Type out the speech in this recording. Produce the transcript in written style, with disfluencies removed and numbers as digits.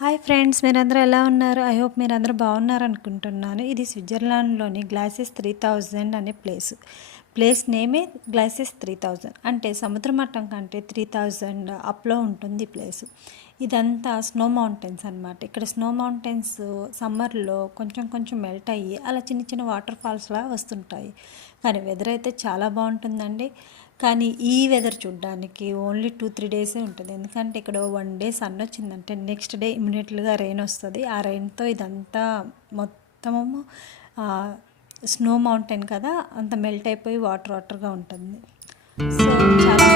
Hi friends, మీరందరూ ఎలా ఉన్నారు? ఐ హోప్ మీరందరూ బాగున్నారు అనుకుంటున్నాను. ఇది స్విట్జర్లాండ్లోని గ్లాసెస్ 3000 అనే ప్లేస్ నేమే గ్లాసెస్ 3000 అంటే సముద్ర మట్టం కంటే 3000 అప్లో ఉంటుంది ఈ ప్లేస్. ఇదంతా స్నో మౌంటైన్స్ అనమాట. ఇక్కడ స్నో మౌంటైన్స్ సమ్మర్లో కొంచెం కొంచెం మెల్ట్ అయ్యి అలా చిన్న చిన్న వాటర్ ఫాల్స్లా వస్తుంటాయి. కానీ వెదర్ అయితే చాలా బాగుంటుందండి. కానీ ఈ వెదర్ చూడడానికి ఓన్లీ 2-3 డేసే ఉంటుంది. ఎందుకంటే ఇక్కడ 1 డే సన్ వచ్చిందంటే నెక్స్ట్ డే ఇమీడియట్గా రెయిన్ వస్తుంది. ఆ రెయిన్తో ఇదంతా మొత్తము స్నో మౌంటైన్ కదా, అంత మెల్ట్ అయిపోయి వాటర్గా ఉంటుంది. సో చాలా